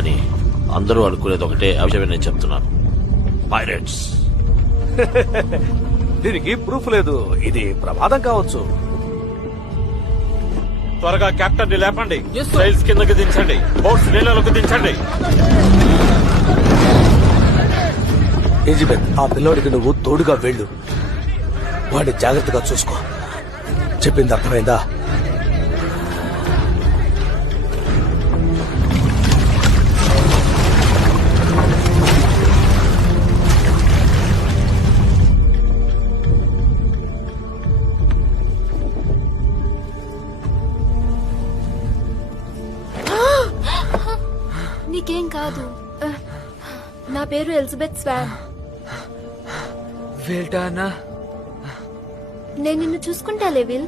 కానీ అందరూ అనుకునేది ఒకటే. అవిషయమే నేను చెప్తున్నాను, పైరేట్స్. దీనికి ప్రూఫ్ లేదు. ఇది ప్రమాదం కావచ్చు. త్వరగా కెప్టెన్ ని లేపండి, సైల్స్ కిందకి దించండి, బోట్స్ నీళ్ళలోకి దించండి. ఎలిజబెత్, ఆ పిల్లోడికి నువ్వు తోడుగా వెళ్ళు. వాడిని జాగ్రత్తగా చూసుకో. చెప్పింది అర్థమైందా? నీకేం కాదు. నా పేరు ఎలిజబెత్ స్వాన్. వెల్టానా, నేను నిన్ను చూసుకుంటా లెవిల్.